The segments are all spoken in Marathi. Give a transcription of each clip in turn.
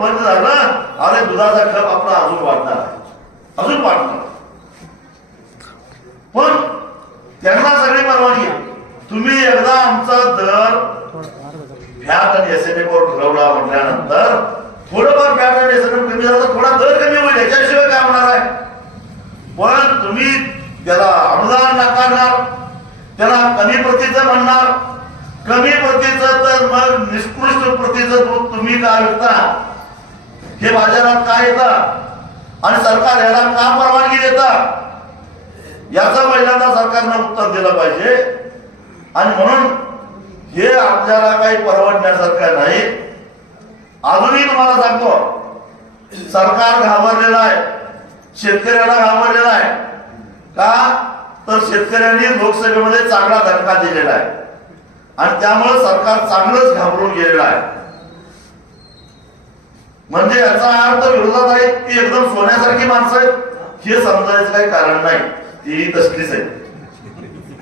बंद झाला अरे दुधाचा खप आपला अजून वाढणार आहे. अजून वाढणार. पण त्यांना सगळी परवानगी तुम्ही एकदा आमचा दर फॅट आणि एस वर ठरवला म्हटल्यानंतर थोडंफार फॅट आणि एसएनएफ कमी झाला तर थोडा दर कमी होईल याच्याशिवाय काय होणार आहे? पण तुम्ही त्याला अनुदान नाकारणार त्याला कमी प्रतीचं म्हणणार कमी प्रतीचं तर मग निष्कृष्ट प्रतीचं दूध तुम्ही का विकता? हे बाजारात काय येतं? आणि सरकार याला का परवानगी देतात याचं पहिल्यांदा सरकारनं उत्तर दिलं पाहिजे. आणि म्हणून हे आपल्याला काही परवडण्यासारखं नाही. अजूनही तुम्हाला सांगतो सरकार घाबरलेलं आहे. शेतकऱ्याला घाबरलेला आहे. का? तर शेतकऱ्यांनी लोकसभेमध्ये चांगला धक्का दिलेला आहे. आणि त्यामुळे सरकार चांगलंच घाबरून गेलेलं आहे. म्हणजे याचा अर्थ विरोधात आहे ती एकदम सोन्यासारखी माणसं आहेत. हे समजायचं काही कारण नाही. ती तसलीच आहे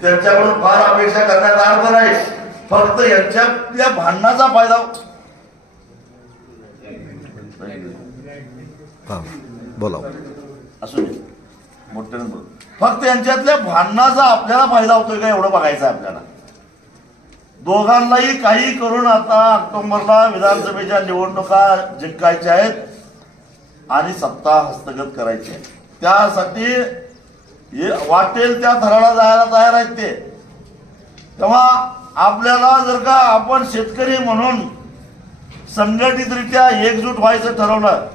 त्यांच्याकडून फार अपेक्षा करण्याचा अर्थ नाही. फक्त यांच्यातल्या भांडणाचा फायदा. हां बोला. असू दे. मोठ्यानं बोल. फक्त यांच्यातल्या भांडणाचा आपल्याला फायदा होतोय का एवढं बघायचं आहे आपल्याला? दोघांनाही काही करून आता ऑक्टोबरला विधानसभेच्या निवडणुका जिंकायच्या आहेत आणि सत्ता हस्तगत करायची आहे. त्यासाठी वाटेल त्या थराला जायला तयार आहेत ते. तेव्हा आपल्याला जर का आपण शेतकरी म्हणून संघटितरित्या एकजूट व्हायचं ठरवलं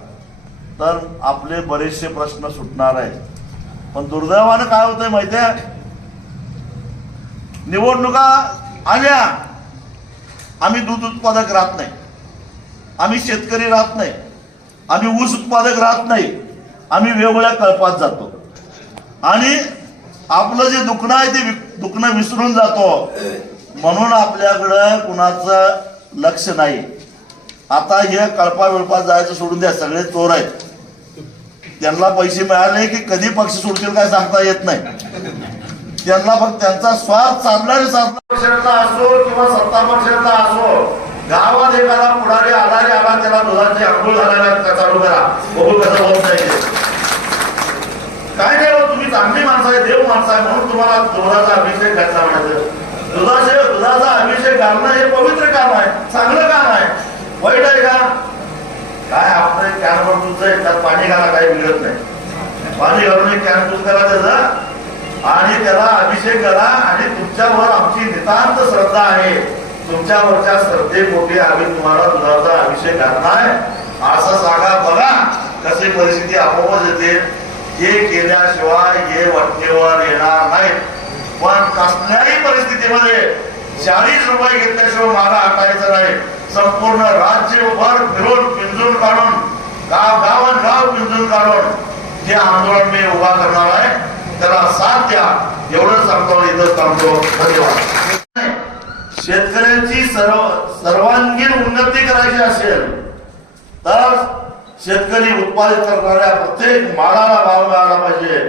तर आपले बरेचसे प्रश्न सुटणार आहेत. पण दुर्दैवानं काय होतंय माहितीये? निवडणुका आल्या आम्ही दूध उत्पादक राहत नाही. आम्ही शेतकरी राहत नाही. आम्ही ऊस उत्पादक राहत नाही. आम्ही वेगवेगळ्या कळपात जातो. आणि आपलं जे दुखणं आहे ते दुखणं विसरून जातो. म्हणून आपल्याकडं कुणाचं लक्ष नाही. आता हे कळपा विळपा जायचं सोडून द्या. सगळे चोर आहेत. त्यांना पैसे मिळाले की कधी पक्ष सोडतील काय सांगता येत नाही. त्यांना फक्त त्यांचा स्वार्थ साधणारे साधला. पक्षातला असो किंवा सत्ता पक्षाचा असो गावात एखादा पुढारी आधारी आला त्याला दुधाची अंघोळ घालायला चालू करा. बघू कसा होत नाही ते. काय नाही हो, तुम्ही चांगली माणसं आहे देव माणसं आहे म्हणून तुम्हाला दुधाचा अभिषेक घातला म्हणायचं. दुधाचे दुधाचा अभिषेक घालणं हे पवित्र काम आहे चांगलं काम आहे. वाईट आहे का? काय आपलं कॅन भरून त्यात पाणी घाला काही मिळत नाही. पाणी घालून एक कॅन दूध करा त्याचं. आणि त्याला अभिषेक करा आणि तुमच्यावर आमची नितांत श्रद्धा आहे. तुमच्यावरच्या श्रद्धेपोटी आम्ही तुम्हाला दुधाचा अभिषेक घालणार असं सांगा. बघा कशी परिस्थिती आपोआप येते. हे केल्याशिवाय हे वाटणीवर येणार नाही पण कसल्याही परिस्थितीमध्ये चाळीस रुपये घेतल्याशिवाय मला हटायचं नाही. संपूर्ण राज्यभर फिरून पिंजून काढून गाव गाव गाव पिंजून काढून हे आंदोलन मी उभा करणार आहे. त्याला साथ द्या. एवढं सांगतो आणि इथं थांबतो. धन्यवाद. शेतकऱ्यांची सर्व सर्वांगीण उन्नती करायची असेल तर शेतकरी उत्पादित करणाऱ्या प्रत्येक मालाला भाव मिळाला पाहिजे.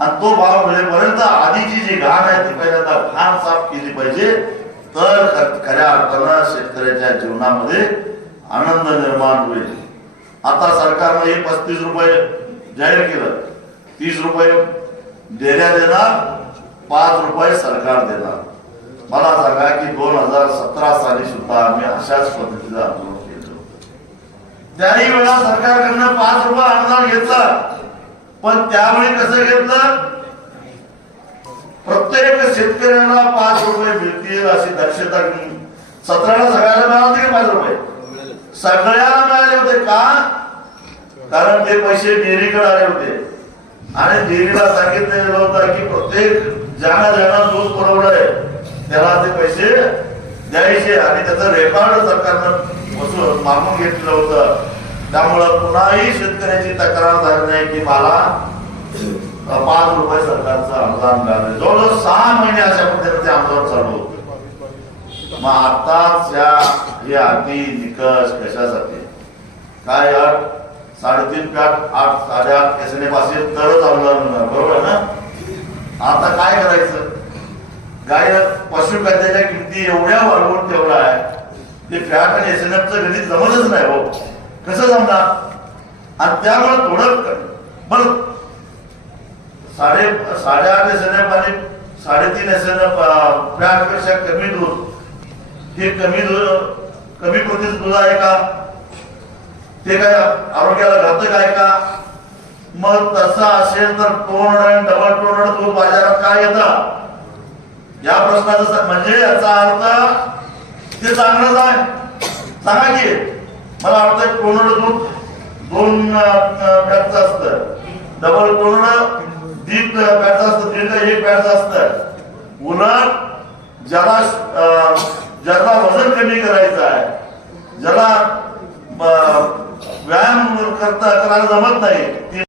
आणि तो भाव मिळेपर्यंत आधीची जी घाण आहे ती पहिल्यांदा घाण साफ केली पाहिजे. तर खऱ्या अर्थानं शेतकऱ्याच्या जीवनामध्ये आनंद निर्माण होईल. आता सरकारनं हे पस्तीस रुपये जाहीर केलं. तीस रुपये डेऱ्या देणार पाच रुपये सरकार देणार. मला सांगा की दोन हजार सतरा साली सुद्धा आम्ही अशाच पद्धतीचं आंदोलन केलं. त्याही वेळा सरकारकडनं पाच रुपये अनुदान घेतलं. पण त्यावेळी कसं घेतलं? प्रत्येक शेतकऱ्यांना पाच रुपये मिळतील अशी दक्षता घेऊन. सतराला सगळ्याला मिळाले होते की पाच रुपये? सगळ्याला मिळाले होते का? कारण ते पैसे डेरीकडे आले होते. आणि डेअरीला सांगितलेलं होतं की प्रत्येक ज्यांना ज्यांना दूध पुरवलंय त्याला ते पैसे द्यायचे आणि त्याचं रेकॉर्ड सरकारनं वसूल मागून घेतलं होतं. त्यामुळं पुन्हाही शेतकऱ्याची तक्रार झाली नाही की मला पाच रुपये सरकारचं अनुदान मिळालं जवळजवळ सहा महिने अशा पद्धतीने ते आंदोलन चालू होतं. मग आताच या हे अटी निकष कशासाठी? काय अट? साडेतीन पॅट आठ साडेआठ एफ असेल तरच आमदार होणार बरोबर ना? आता काय करायचं? गाय पशुखाद्याच्या किमती एवढ्या वाढवून ठेवला आहे ते फॅट आणि एस एन एफचं गणित जमतच नाही हो. कसं जमणार? आणि त्यामुळे थोडं बरं. साडे साडेआठ एस एन एफ आणि साडेतीन एस एन एफपेक्षा कमी दूध. हे कमी दूध कमी प्रतीचं दूध आहे का? ते काय आरोग्याला घातक आहे का? मग तसं असेल तर टोन डबल टोरण दूध बाजारात काय येतात या प्रश्नाचा म्हणजे याचा अर्थ ते चांगलंच आहे. सांगा की मला वाटतं टोनड दूध दोन पॅटचं असतं. डबल टोनड दीड पॅटचं असतं दीड एक पॅटचं असतं. उलट ज्याला ज्याला वजन कमी करायचं आहे ज्याला व्यायाम करता करायला जमत नाही.